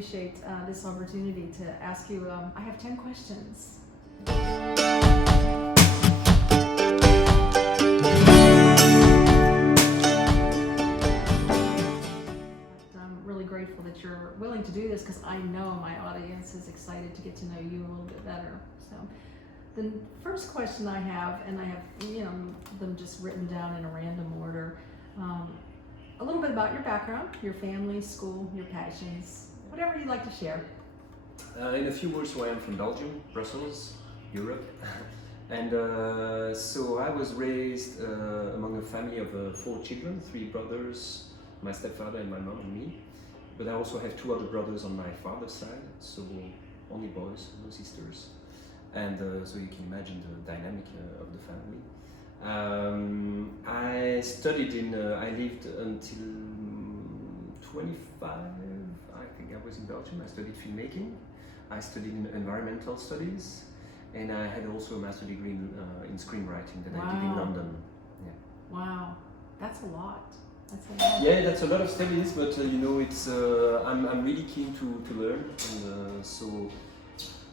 appreciate this opportunity to ask you. I have 10 questions. I'm really grateful that you're willing to do this because I know my audience is excited to get to know you a little bit better. So the first question I have, and I have them just written down in a random order, a little bit about your background, your family, school, your passions, whatever you'd like to share. In a few words, so I am from Belgium, Brussels, Europe. And so I was raised among a family of 4 children, 3 brothers, my stepfather and my mom and me. But I also have 2 other brothers on my father's side, so only boys, no sisters. And so you can imagine the dynamic of the family. I studied I lived until 25, I think I was in Belgium. I studied filmmaking, I studied environmental studies, and I had also a master's degree in screenwriting that I did in London. Yeah. Wow, that's a lot. That's a lot. Yeah, that's a lot of studies, but it's I'm really keen to learn, and so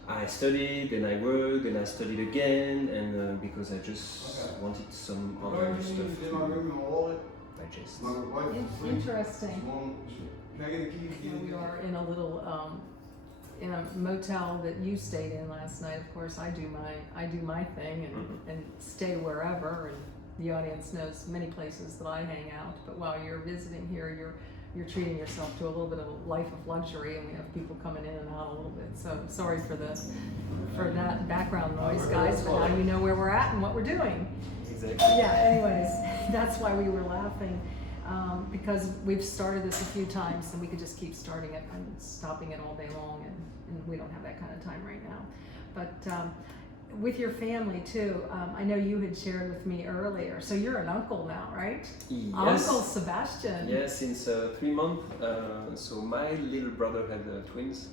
I studied and I worked and I studied again, and because I just wanted some other stuff to digest. Interesting. Here we are in a little in a motel that you stayed in last night. Of course, I do my thing and stay wherever, and the audience knows many places that I hang out. But while you're visiting here, you're treating yourself to a little bit of a life of luxury, and we have people coming in and out a little bit. So sorry for that background noise, guys, but now you know where we're at and what we're doing. Exactly. Yeah, anyways, that's why we were laughing, because we've started this a few times and we could just keep starting it and stopping it all day long, and we don't have that kind of time right now. But with your family too, I know you had shared with me earlier, so you're an uncle now, right? Yes. Uncle Sebastien. Yes, since 3 months. So my little brother had twins,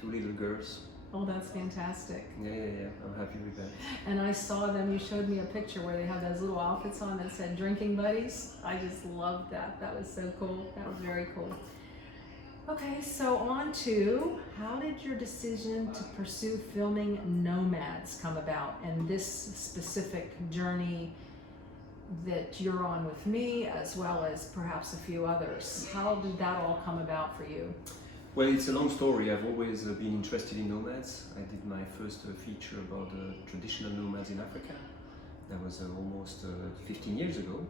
2 little girls. Oh, that's fantastic. Yeah, I'm happy with that. And I saw them, you showed me a picture where they had those little outfits on that said drinking buddies. I just loved that. That was so cool. That was very cool. Okay, so on to, how did your decision to pursue filming Nomads come about, and this specific journey that you're on with me, as well as perhaps a few others? How did that all come about for you? Well, it's a long story. I've always been interested in nomads. I did my first feature about traditional nomads in Africa. That was almost 15 years ago.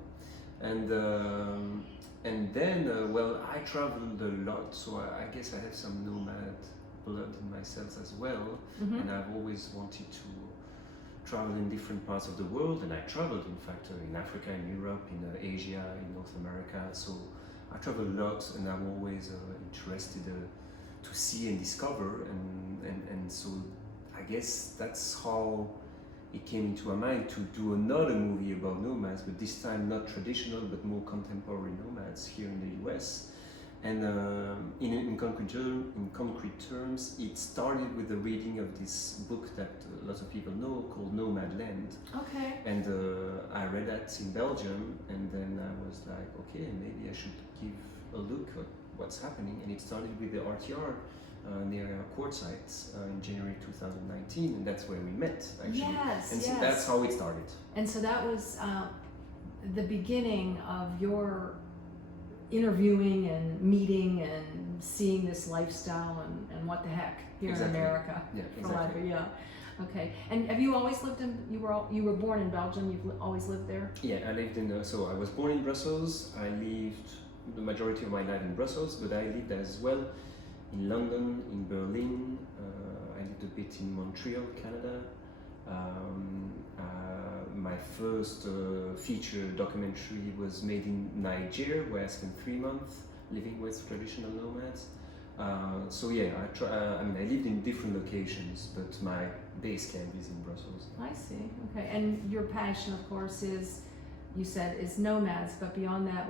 And then, well, I traveled a lot, so I guess I have some nomad blood in myself as well. Mm-hmm. And I've always wanted to travel in different parts of the world. And I traveled, in fact, in Africa, in Europe, in Asia, in North America. So I travel a lot, and I'm always interested to see and discover, and so I guess that's how it came into my mind to do another movie about nomads, but this time not traditional, but more contemporary nomads here in the US. And in concrete terms, it started with the reading of this book that lots of people know called Nomadland. Okay. And I read that in Belgium, and then I was like, okay, maybe I should give a look at what's happening. And it started with the RTR near Quartzsite in January 2019, and that's where we met, actually. Yes, and yes. so that's how it started. And so that was the beginning of your interviewing and meeting and seeing this lifestyle and what the heck here Exactly. in America. Yeah, For exactly. life, yeah. Okay. And have you always lived in? You were born in Belgium. You've always lived there. Yeah, I lived in. So I was born in Brussels. I lived the majority of my life in Brussels, but I lived as well in London, in Berlin. I lived a bit in Montreal, Canada. My first feature documentary was made in Nigeria, where I spent 3 months living with traditional nomads. So yeah, I lived in different locations, but my base camp is in Brussels. I see. Okay. And your passion, of course, is, you said, is nomads. But beyond that,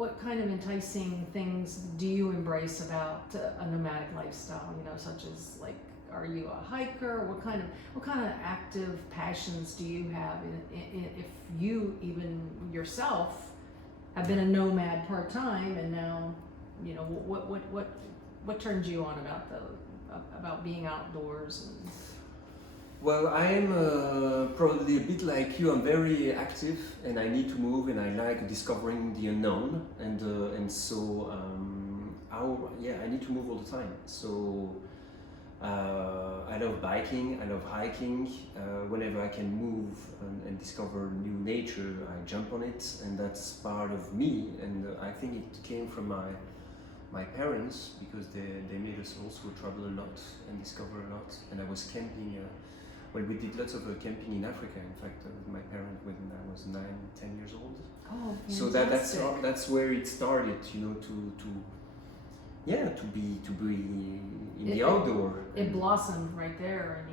what kind of enticing things do you embrace about a nomadic lifestyle? You know, such as, like, are you a hiker? What kind of active passions do you have? If you even yourself have been a nomad part-time, and now, you know, what what turned you on about being outdoors? And... Well, I'm probably a bit like you. I'm very active, and I need to move, and I like discovering the unknown, and so I need to move all the time. So I love biking, I love hiking. Whenever I can move and discover new nature, I jump on it, and that's part of me. And I think it came from my parents, because they made us also travel a lot and discover a lot. And I was camping. Well, we did lots of camping in Africa. In fact, with my parents when I was 9, 10 years old. Oh, fantastic. So that's where it started. You know, to be in the outdoor. It blossomed right there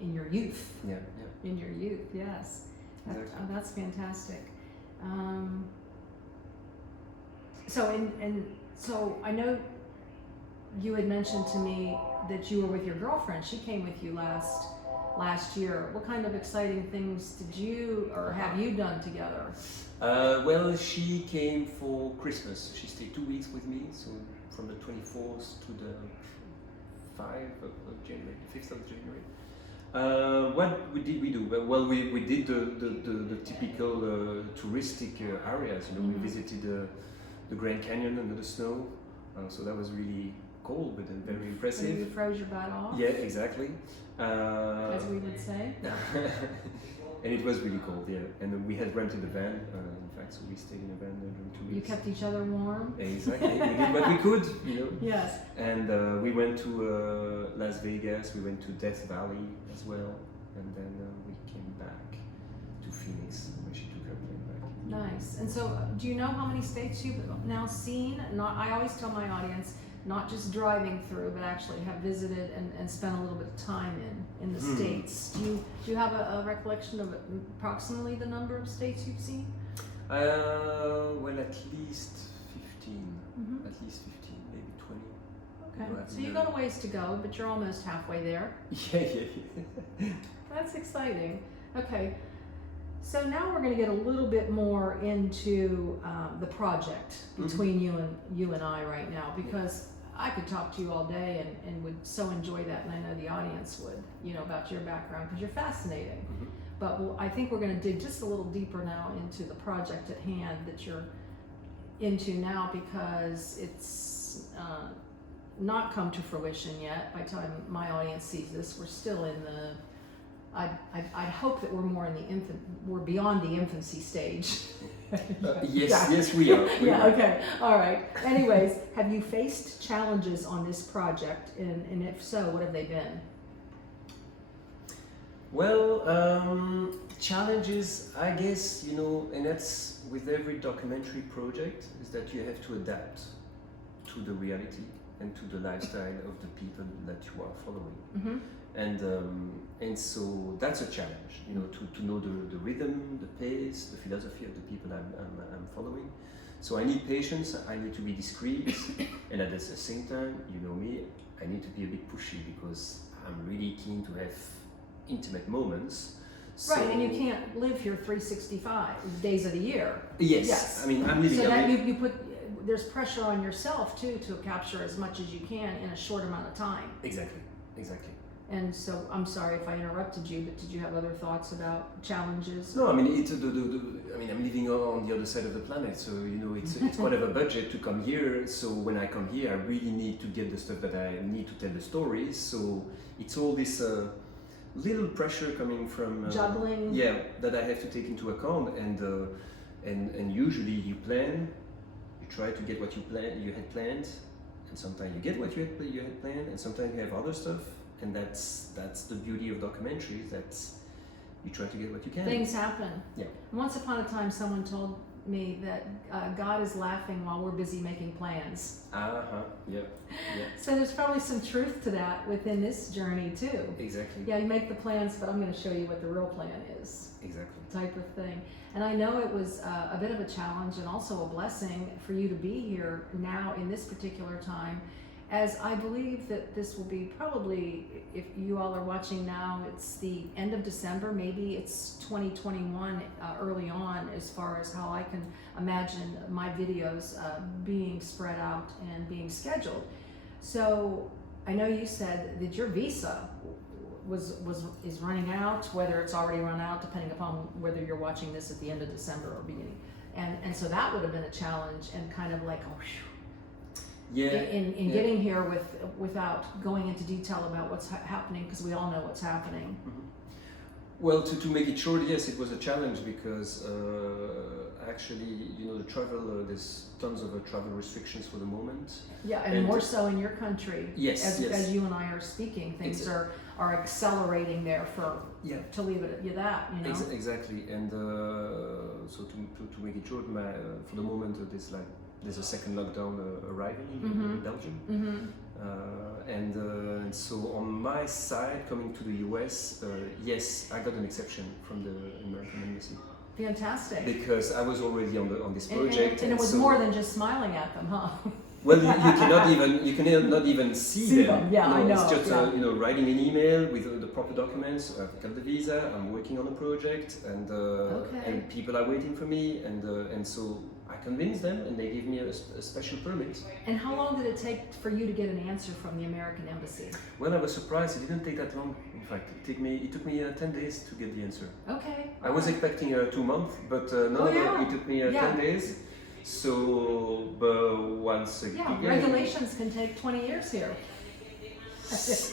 in your youth. Yeah. In your youth, yes. Exactly. That's fantastic. So I know you had mentioned to me that you were with your girlfriend. She came with you last year. What kind of exciting things did you or have you done together? Well, she came for Christmas. She stayed 2 weeks with me, so from the 24th to the 5th of January, the 5th of January. What did we do? Well, we did the typical touristic areas. You know, we visited the Grand Canyon under the snow. So that was really cold, but very impressive. You froze your butt off? Yeah, exactly. As we would say. And it was really cold, yeah. And we had rented a van, in fact, so we stayed in a van during 2 weeks. You kept each other warm? Exactly. We did what we could, you know. Yes. And we went to Las Vegas, we went to Death Valley as well, and then we came back to Phoenix, where she took her plane back. Nice. And so, do you know how many states you've now seen? I always tell my audience, not just driving through, but actually have visited and spent a little bit of time in the states. Do you have a recollection of approximately the number of states you've seen? Well, at least 15. Mm-hmm. At least 15, maybe 20. Okay. So you've got a ways to go, but you're almost halfway there. Yeah. That's exciting. Okay. So now we're going to get a little bit more into the project between you and I right now, because I could talk to you all day and would so enjoy that, and I know the audience would, you know, about your background, because you're fascinating. Mm-hmm. But I think we're going to dig just a little deeper now into the project at hand that you're into now, because it's not come to fruition yet. By the time my audience sees this, we're still in the I'd hope that we're more in we're beyond the infancy stage. Yes, we are. Okay, all right. Anyways, have you faced challenges on this project, and if so, what have they been? Well, challenges, I guess, you know, and that's with every documentary project, is that you have to adapt to the reality and to the lifestyle of the people that you are following. Mm-hmm. And so that's a challenge, you know, to know the rhythm, the pace, the philosophy of the people I'm following. So I need patience, I need to be discreet, and at the same time, you know me, I need to be a bit pushy, because I'm really keen to have intimate moments. So, right, and you can't live here 365 days of the year. Yes. I mean, I'm living. So that you put, there's pressure on yourself too to capture as much as you can in a short amount of time. Exactly. And so, I'm sorry if I interrupted you, but did you have other thoughts about challenges? No, I mean, I'm living on the other side of the planet, so you know, it's quite of a budget to come here. So when I come here, I really need to get the stuff that I need to tell the stories. So it's all this little pressure coming from juggling. Yeah, that I have to take into account, and usually you plan, you try to get what you had planned, and sometimes you get what you had planned, and sometimes you have other stuff. And that's the beauty of documentaries. That's, you try to get what you can. Things happen. Yeah. Once upon a time, someone told me that God is laughing while we're busy making plans. Yep. So there's probably some truth to that within this journey too. Exactly. Yeah, you make the plans, but I'm going to show you what the real plan is. Exactly. Type of thing. And I know it was a bit of a challenge and also a blessing for you to be here now in this particular time, as I believe that this will be probably, if you all are watching now, it's the end of December, maybe it's 2021 early on, as far as how I can imagine my videos being spread out and being scheduled. So I know you said that your visa is running out, whether it's already run out, depending upon whether you're watching this at the end of December or beginning. And so that would have been a challenge, and kind of like, in getting here without going into detail about what's happening, because we all know what's happening. Mm-hmm. Well, to make it short, yes, it was a challenge because actually, the travel, there's tons of travel restrictions for the moment. Yeah, and more so in your country. Yes, as you and I are speaking, things are accelerating there to leave it at that, Exactly, and so to make it short, for the moment, there's a second lockdown arriving in Belgium. Mm-hmm. And so on my side, coming to the US, yes, I got an exception from the American embassy. Fantastic. Because I was already on this project, and it was more than just smiling at them, huh? Well, you cannot even see them. Yeah, no, I know. It's just writing an email with the proper documents. I've got the visa. I'm working on a project, and people are waiting for me, and so I convinced them, and they gave me a special permit. And how long did it take for you to get an answer from the American embassy? Well, I was surprised. It didn't take that long. In fact, it took me 10 days to get the answer. Okay. I was expecting 2 months, but it took me 10 days. So, but once again... Yeah, regulations can take 20 years here.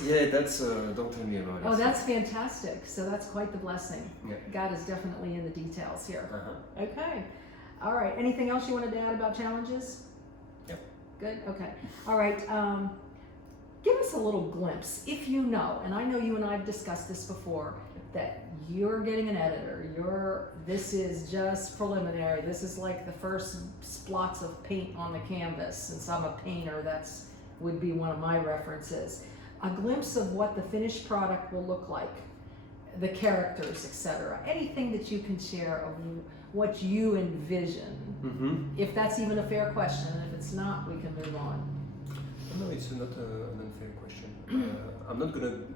Yeah, that's... don't tell me about it. Oh, that's fantastic. So that's quite the blessing. Yeah. God is definitely in the details here. Uh-huh. Okay. All right. Anything else you wanted to add about challenges? Yep. Good? Okay. All right. Give us a little glimpse, if you know, and I know you and I have discussed this before, that you're getting an editor, this is just preliminary, this is like the first splots of paint on the canvas. Since I'm a painter, would be one of my references. A glimpse of what the finished product will look like, the characters, etc. Anything that you can share of what you envision. Mm-hmm. If that's even a fair question, and if it's not, we can move on. No, it's not an unfair question. I'm not going to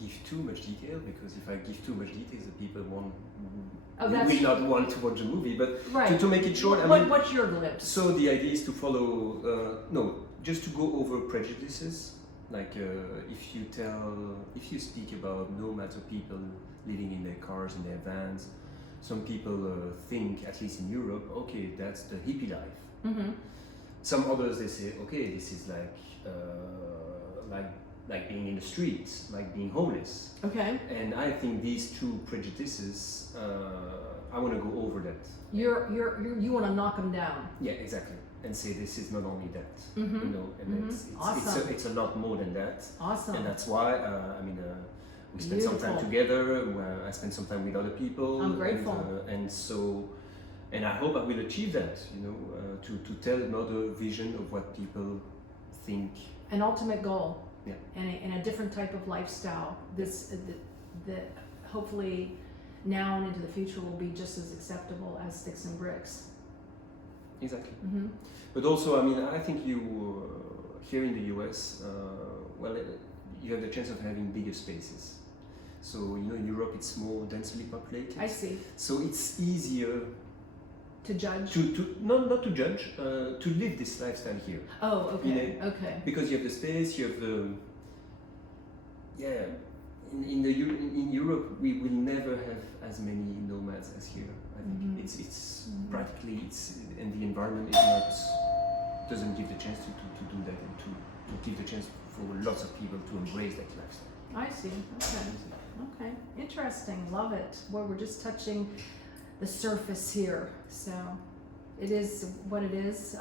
give too much detail, because if I give too much details, the people will not want to watch the movie. But to make it short, what's your glimpse? So the idea is to follow, just to go over prejudices. Like if you speak about nomads or people living in their cars, in their vans, some people think, at least in Europe, okay, that's the hippie life. Mm-hmm. Some others, they say, okay, this is like being in the streets, like being homeless. Okay. And I think these two prejudices, I want to go over that. You want to knock them down. Yeah, exactly. And say this is not only that, mm-hmm. And awesome. it's a lot more than that. Awesome. And that's why, we spent some time together. I spent some time with other people. I'm grateful. And I hope I will achieve that, to tell another vision of what people think. An ultimate goal. Yeah. And a different type of lifestyle. That hopefully now and into the future will be just as acceptable as sticks and bricks. Exactly. Mm-hmm. But also, I think you, here in the US, you have the chance of having bigger spaces. So, in Europe it's more densely populated. I see. So it's easier to judge? Not to judge, to live this lifestyle here. Oh, okay, okay. Because you have the space, you have the... Yeah, in Europe we will never have as many nomads as here. I think mm-hmm. it's practically, and the environment doesn't give the chance to do that, and to give the chance for lots of people to embrace that lifestyle. I see, okay, interesting, love it. Well, we're just touching the surface here, so it is what it is.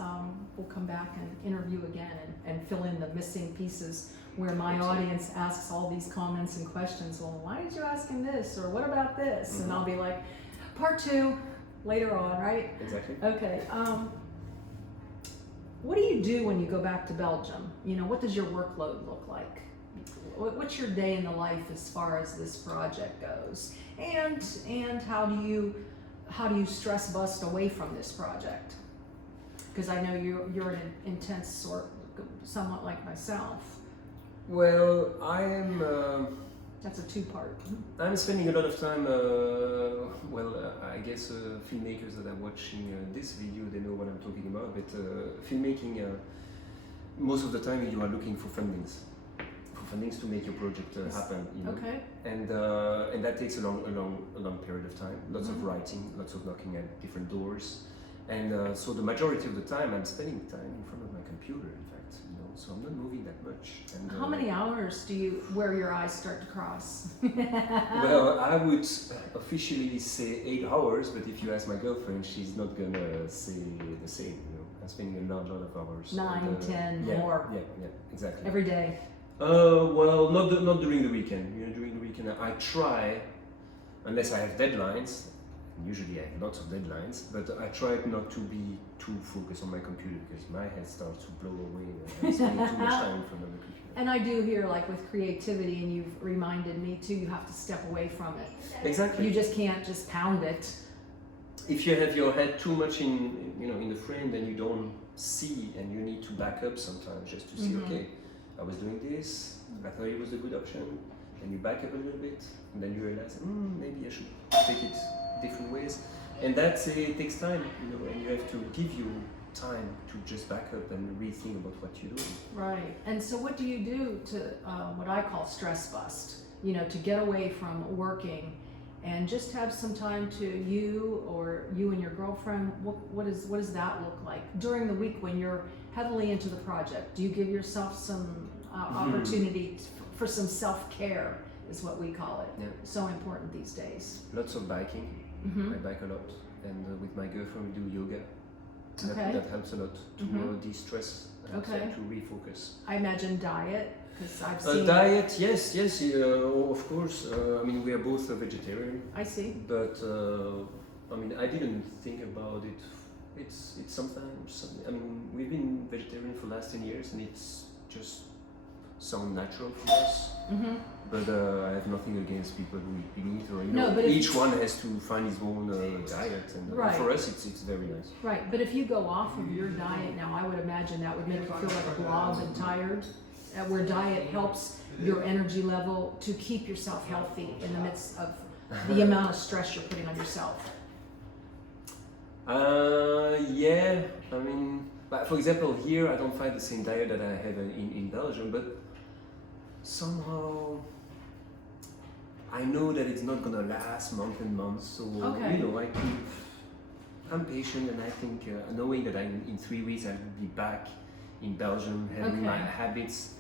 We'll come back and interview again and fill in the missing pieces where my audience asks all these comments and questions. Well, why did you ask him this, or what about this? Mm-hmm. And I'll be like, part 2 later on, right? Exactly. Okay. What do you do when you go back to Belgium? What does your workload look like? What's your day in the life as far as this project goes? And how do you stress bust away from this project? Because I know you're an intense sort, somewhat like myself. Well, That's a 2-part. I'm spending a lot of time. I guess filmmakers that are watching this video, they know what I'm talking about. But filmmaking most of the time you are looking for fundings to make your project happen. You know? Okay. And that takes a long period of time. Lots of writing, lots of knocking at different doors, and so the majority of the time I'm spending time in front of my computer. In fact, you know, so I'm not moving that much. And, how many hours do you where your eyes start to cross? Well, I would officially say 8 hours, but if you ask my girlfriend, she's not gonna say the same. You know, I'm spending a lot of hours. 9, 10, yeah, more. Yeah, exactly. Every day. Well, not during the weekend. You know, during the weekend I try, unless I have deadlines. Usually I have lots of deadlines, but I try not to be too focused on my computer because my head starts to blow away and I'm spending too much time in front of the computer. And I do hear, like with creativity, and you've reminded me too, you have to step away from it. Exactly. You just can't just pound it. If you have your head too much in the frame, then you don't see, and you need to back up sometimes just to see. Okay, I was doing this. I thought it was a good option. Then you back up a little bit, and then you realize maybe I should take it different ways. And that takes time, you know, and you have to give you time to just back up and rethink about what you're doing. Right. And so what do you do to what I call stress bust? You know, to get away from working and just have some time to you and your girlfriend. What does that look like during the week when you're heavily into the project? Do you give yourself some opportunity for some self-care, is what we call it. Yeah. So important these days. Lots of biking. I bike a lot, and with my girlfriend we do yoga. That helps a lot to de-stress and to refocus. I imagine diet, because I've seen diet. Yes, of course. I mean, we are both a vegetarian. I see. But I mean, I didn't think about it. It's sometimes. I mean, we've been vegetarian for the last 10 years, and it's just sound natural for us. But I have nothing against people who eat meat or but each one has to find his own diet, and for us it's very nice. Right, but if you go off of your diet now, I would imagine that would make you feel like a blob and tired. Where diet helps your energy level to keep yourself healthy in the midst of the amount of stress you're putting on yourself. Yeah, I mean, for example, here I don't find the same diet that I have in Belgium, but somehow I know that it's not gonna last months and months, so you know, I'm patient, and I think knowing that in 3 weeks I'll be back in Belgium having my habits,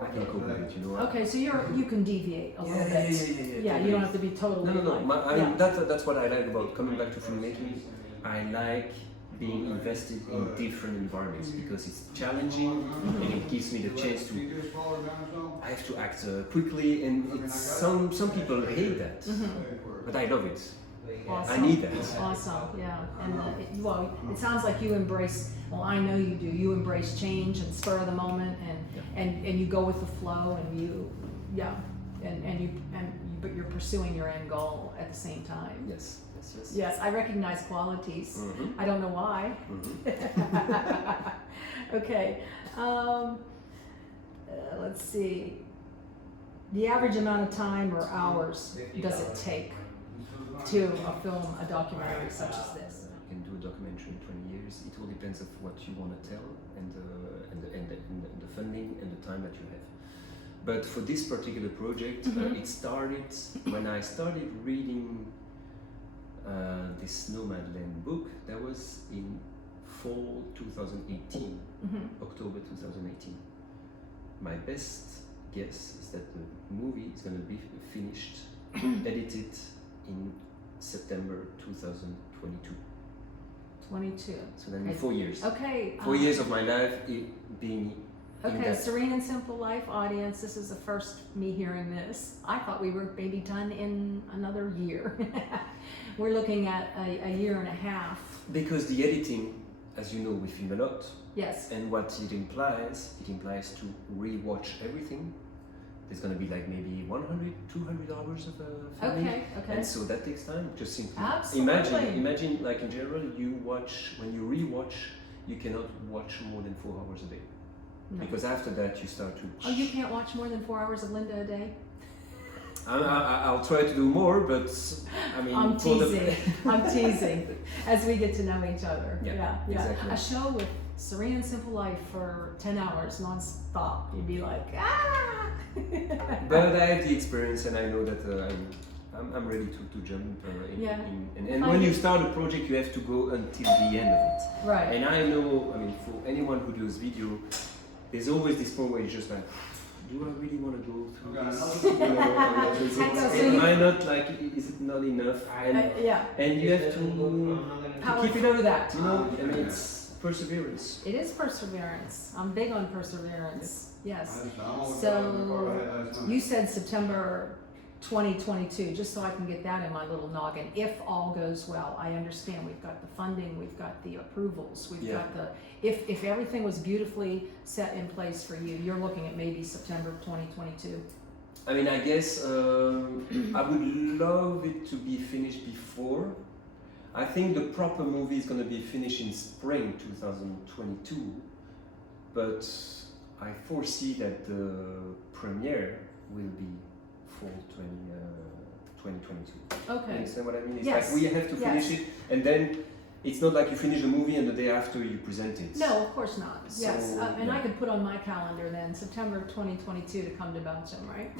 I can cope with it, you know. Okay, so you can deviate a little bit. Yeah, you don't have to be totally. No. I mean, that's what I like about coming back to filmmaking. I like being invested in different environments because it's challenging and it gives me the chance to. I have to act quickly, and it's some people hate that, but I love it. Awesome. I need that. Awesome, yeah. And it sounds like you embrace. Well, I know you do. You embrace change and spur of the moment, and you go with the flow, and but you're pursuing your end goal at the same time. Yes. Yes, I recognize qualities. I don't know why. Okay. Let's see. The average amount of time or hours does it take to film a documentary such as this? You can do a documentary in 20 years. It all depends on what you want to tell and the funding and the time that you have. But for this particular project, it started when I started reading this Nomadland book. That was in fall 2018, October 2018. My best guess is that the movie is going to be finished, edited in September 2022. 22. So then 4 years. Okay. 4 years of my life being. Okay, Serene and Simple Life audience, this is the first me hearing this. I thought we were maybe done in another year. We're looking at a year and a half. Because the editing, as you know, we film a lot. Yes. And what it implies to re-watch everything. There's going to be like maybe 100, 200 hours of filming. Okay. And so that takes time, just simply. Absolutely. Imagine like in general, when you re-watch, you cannot watch more than 4 hours a day. No. Because after that you start to. Oh, you can't watch more than 4 hours of Linda a day? I'll try to do more, but I mean. I'm teasing. As we get to know each other. Yeah. Exactly. A show with serene and simple life for 10 hours non-stop, you'd be like, ah! But I have the experience, and I know that I'm ready to jump in. Yeah. And when you start a project, you have to go until the end of it. Right. And I know, I mean, for anyone who does video, there's always this point where you're just like, do I really want to go through this? Am I not like, is it not enough? And you have to keep it up. That. You know, I mean, it's perseverance. It is perseverance. I'm big on perseverance. Yes. So you said September 2022, just so I can get that in my little noggin. If all goes well, I understand we've got the funding, we've got the approvals, we've got the, if everything was beautifully set in place for you, you're looking at maybe September 2022. I mean, I guess I would love it to be finished before. I think the proper movie is going to be finished in spring 2022, but I foresee that the premiere will be fall 2022. Okay. You understand what I mean? It's Yes. like we have to finish it, and then it's not like you finish the movie and the day after you present it. No, of course not. Yes, So, and I could put on my calendar then September 2022 to come to Belgium, right?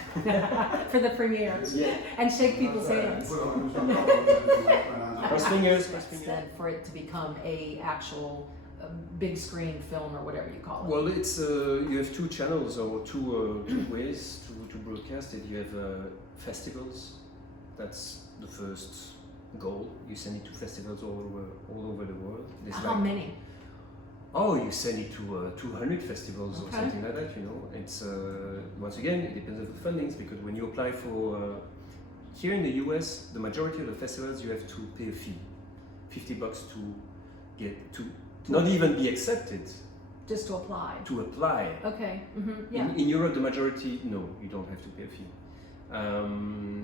For the premiere and shake people's hands. Cross fingers, cross fingers. Then for it to become a actual big screen film or whatever you call it. Well, it's you have two channels or two ways to broadcast it. You have festivals. That's the first goal. You send it to festivals all over the world. There's How many? Oh, you send it to 200 festivals or something like that. You know, it's once again it depends on the fundings, because when you apply for here in the US, the majority of the festivals you have to pay a fee, $50 to get to not even be accepted. Just to apply. To apply. Okay. Mm-hmm. Yeah. In Europe, the majority, no, you don't have to pay a fee.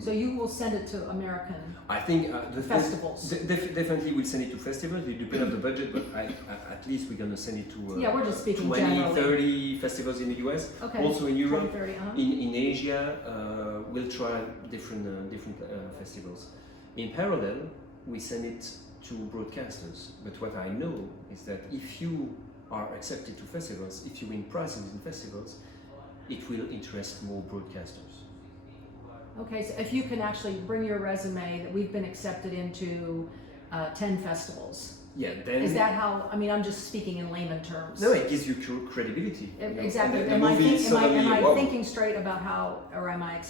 So you will send it to American I think the festivals. Definitely we'll send it to festivals. It depends on the budget, but at least we're going to send it to we're just speaking 20, generally. 30 festivals in the US. Okay. Also in Europe. 20, 30, In Asia, we'll try different festivals. In parallel, we send it to broadcasters. But what I know is that if you are accepted to festivals, if you win prizes in festivals, it will interest more broadcasters. Okay, so if you can actually bring your resume that we've been accepted into 10 festivals. Yeah, then Is that how, I mean, I'm just speaking in layman terms. No, it gives you credibility. Exactly. The Am I, movie am I wow. thinking straight about how, or am I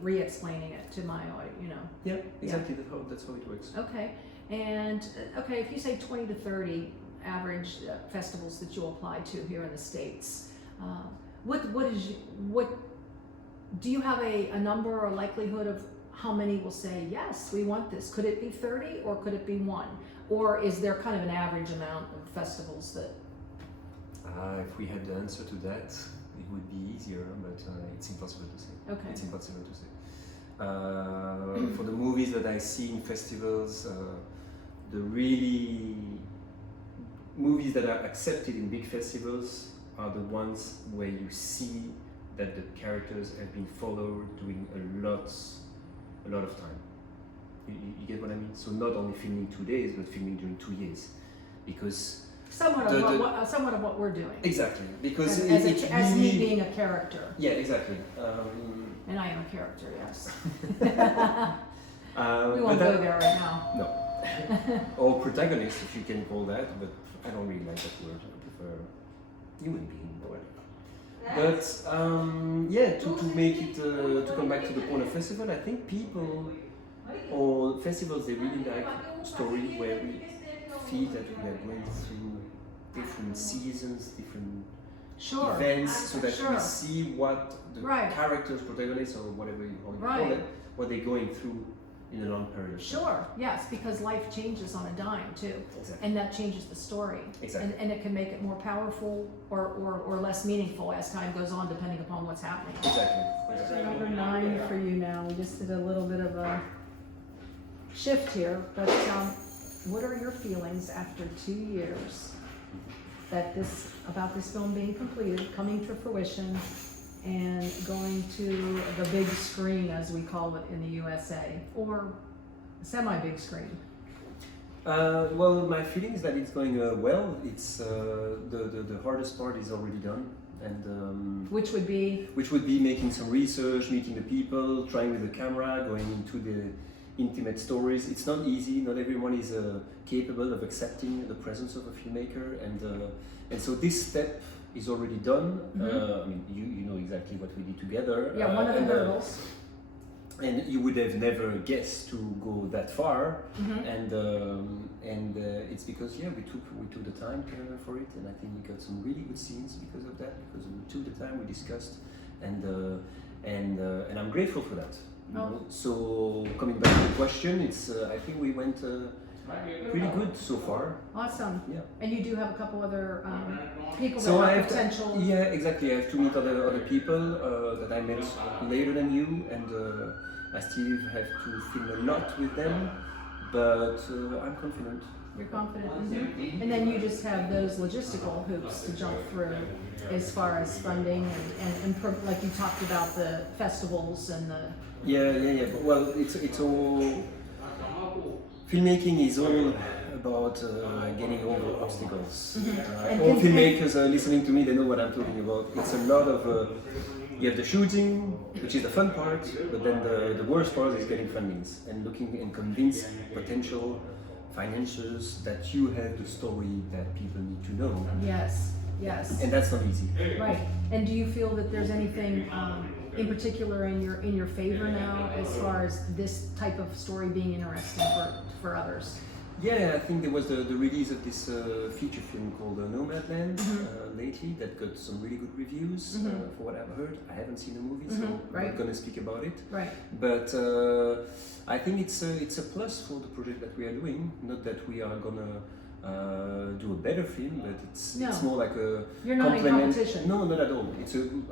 re-explaining it to my audience, you know? Yeah, exactly. That's how it works. Okay, and okay, if you say 20 to 30 average festivals that you apply to here in the States, what do you have a number or likelihood of how many will say, yes, we want this? Could it be 30 or could it be 1? Or is there kind of an average amount of festivals that? If we had the answer to that, it would be easier, but it's impossible to say. Okay. It's impossible to say. For the movies that I see in festivals, the really movies that are accepted in big festivals are the ones where you see that the characters have been followed during a lot of time. You get what I mean? So not only filming 2 days, but filming during 2 years, because somewhat of what we're doing. Exactly, because as me being a character. Yeah, exactly. And I am a character, yes. We won't go there right now. No. Or protagonist, if you can call that, but I don't really like that word. I prefer human being or whatever. But to make it to come back to the point of festival, I think people or festivals, they really like a story where we feel that we are going through different seasons, different events, so that we see what the characters, protagonists, or whatever you call it, what they're going through in a long period of time. Sure, yes, because life changes on a dime too. Exactly. And that changes the story. Exactly. And it can make it more powerful or less meaningful as time goes on, depending upon what's happening. Exactly. Number 9 for you now. We just did a little bit of a shift here, but what are your feelings after 2 years about this film being completed, coming to fruition, and going to the big screen, as we call it in the USA, or semi-big screen? Well, my feeling is that it's going well. It's the hardest part is already done, and Which would be? which would be making some research, meeting the people, trying with the camera, going into the intimate stories. It's not easy. Not everyone is capable of accepting the presence of a filmmaker, and so this step is already done. I mean, you know exactly what we did together. Yeah, one of the hurdles. And you would have never guessed to go that far, and it's because we took the time for it, and I think we got some really good scenes because of that, because we took the time, we discussed, and I'm grateful for that. You know? So coming back to the question, it's I think we went pretty good so far. Awesome. Yeah. And you do have a couple other people So that I are have potential. exactly. I have to meet other people that I met later than you, and I still have to film a lot with them, but I'm confident. You're confident. And then you just have those logistical hoops to jump through as far as funding and like you talked about the festivals and the. Yeah. But, well, it's all. Filmmaking is all about getting over obstacles. All filmmakers are listening to me, they know what I'm talking about. It's a lot of, you have the shooting, which is the fun part, but then the worst part is getting fundings and looking and convince potential financiers that you have the story that people need to know. Yes. And that's not easy. Right. And do you feel that there's anything in particular in your favor now as far as this type of story being interesting for others? Yeah, I think there was the release of this feature film called Nomad lately that got some really good reviews for what I've heard. I haven't seen the movie, so I'm not going to speak about it. Right. But I think it's a plus for the project that we are doing. Not that we are going to do a better film, but it's more like a You're not in competition. No, not at all.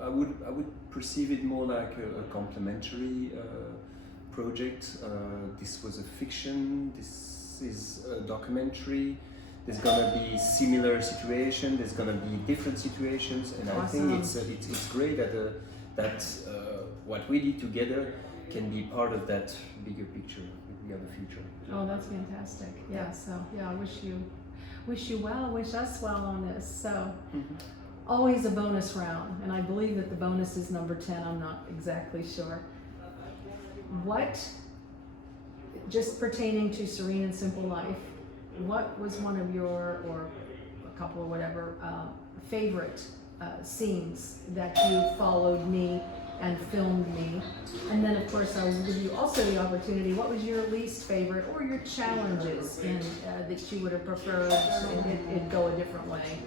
I would perceive it more like a complementary project. This was a fiction. This is a documentary. There's gonna be similar situations. There's gonna be different situations, and I think it's great that what we did together can be part of that bigger picture. We have the future. Oh, that's fantastic. Yeah. So I wish you well. Wish us well on this. So. Always a bonus round, and I believe that the bonus is number 10. I'm not exactly sure. What, just pertaining to Serene and Simple Life, what was one of your, or a couple or whatever, favorite scenes that you followed me and filmed me? And then of course I will give you also the opportunity, what was your least favorite or your challenges in that you would have preferred it go a different way?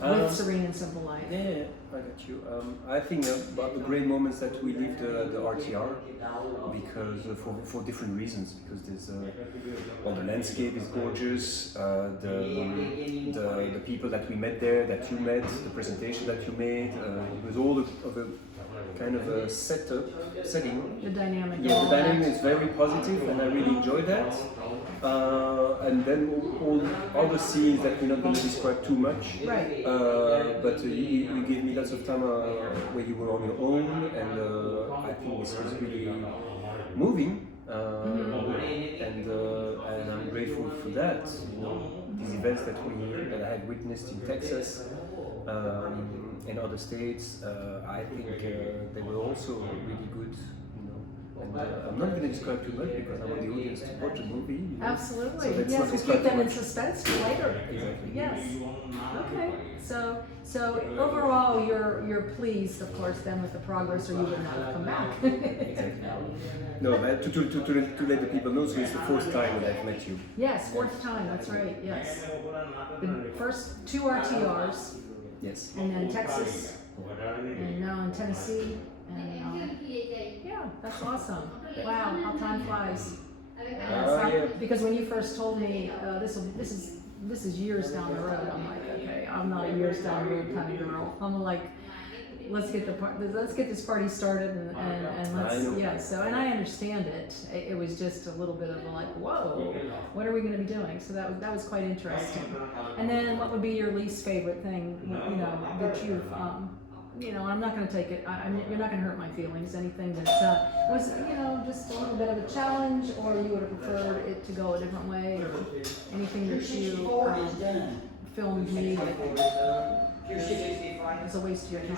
With Serene and Simple Life. Yeah, I got you. I think about the great moments that we lived the RTR, because for different reasons. Because there's the landscape is gorgeous. The people that we met there, that you met, the presentation that you made, it was all of a kind of a setting. The dynamic. Yeah, the dynamic is very positive, and I really enjoyed that. And then all other scenes that we're not going to describe too much. Right. But you gave me lots of time where you were on your own, and I think this was really moving. And I'm grateful for that. You know, these events that I had witnessed in Texas and other states, I think they were also really good. And I'm not going to describe too much because I want the audience to watch the movie. You know? Absolutely. So yes, we'll keep them in suspense for later. Exactly. Yes. Okay. So overall, you're pleased, of course, then with the progress, or you would not have come back. Exactly. No, to let the people know, so it's the first time that I've met you. Yes, fourth time. That's right. Yes. The first 2 RTRs. Yes. And then Texas, and now in Tennessee. And yeah, that's awesome. Wow, how time flies. Because when you first told me this is years down the road, I'm like, okay, I'm not a years down the road kind of girl. I'm like, let's get this party started and let's So and I understand it. It was just a little bit of a like, whoa, what are we going to be doing? So that was quite interesting. And then what would be your least favorite thing, that you've you know, I'm not going to take it. You're not going to hurt my feelings. Anything that was, you know, just a little bit of a challenge, or you would have preferred it to go a different way, or anything that you filmed me that is a waste of your time.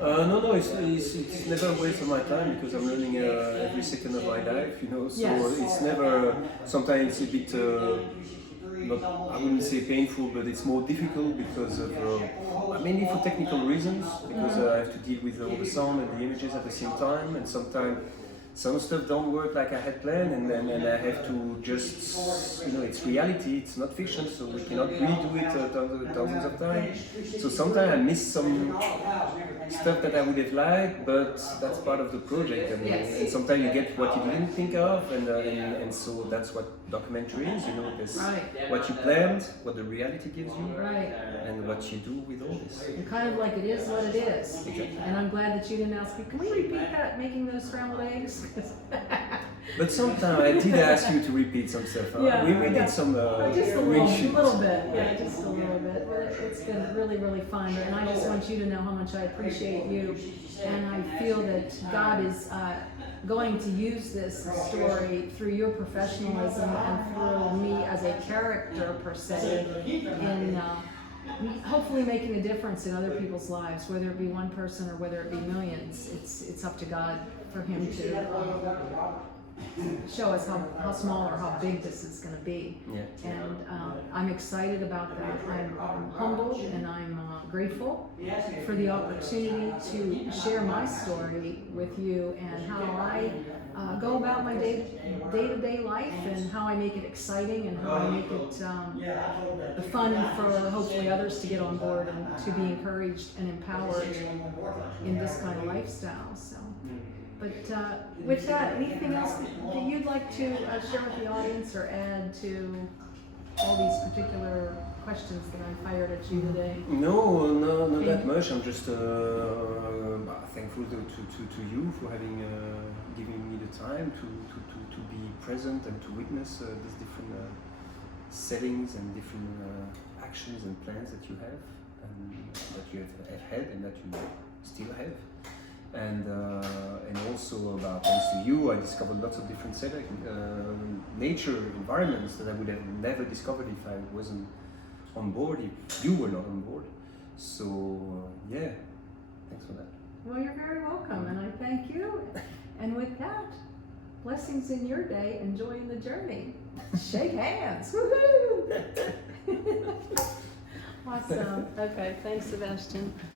No, it's never a waste of my time because I'm learning every second of my life, you know. So Yes. it's never. Sometimes it's a bit. Not, I wouldn't say painful, but it's more difficult because of mainly for technical reasons. Because I have to deal with all the sound and the images at the same time, and sometimes some stuff don't work like I had planned, and I have to just, you know, it's reality, it's not fiction, so we cannot redo it thousands of times. So sometimes I miss some stuff that I would have liked, but that's part of the project. Yes. And sometimes you get what you didn't think of, and so that's what documentary is, you know. There's Right. what you planned, what the reality gives you, Right. and what you do with all this. You're kind of like it is what it is. Exactly. And I'm glad that you didn't ask me, can we repeat that, making those scrambled eggs? But sometimes I did ask you to repeat some stuff. Yeah, we did some just a reshoots. little bit. Yeah, just a little bit. But it's been really, really fun. And I just want you to know how much I appreciate you. And I feel that God is going to use this story through your professionalism and through me as a character per se in hopefully making a difference in other people's lives, whether it be one person or whether it be millions. It's up to God for him to show us how small or how big this is going to be. Yeah. And I'm excited about that. I'm humbled and I'm grateful for the opportunity to share my story with you and how I go about my day-to-day life and how I make it exciting and how I make it fun for hopefully others to get on board and to be encouraged and empowered in this kind of lifestyle. So. But with that, anything else that you'd like to share with the audience or add to all these particular questions that I fired at you today? No, not that much. I'm just thankful to you for having given me the time to be present and to witness these different settings and different actions and plans that you have and that you have had and that you still have. And also about, thanks to you, I discovered lots of different nature environments that I would have never discovered if I wasn't on board, if you were not on board. So yeah, thanks for that. Well, you're very welcome, and I thank you. And with that, blessings in your day, enjoying the journey. Shake hands, woohoo! Awesome. Okay, thanks, Sebastien.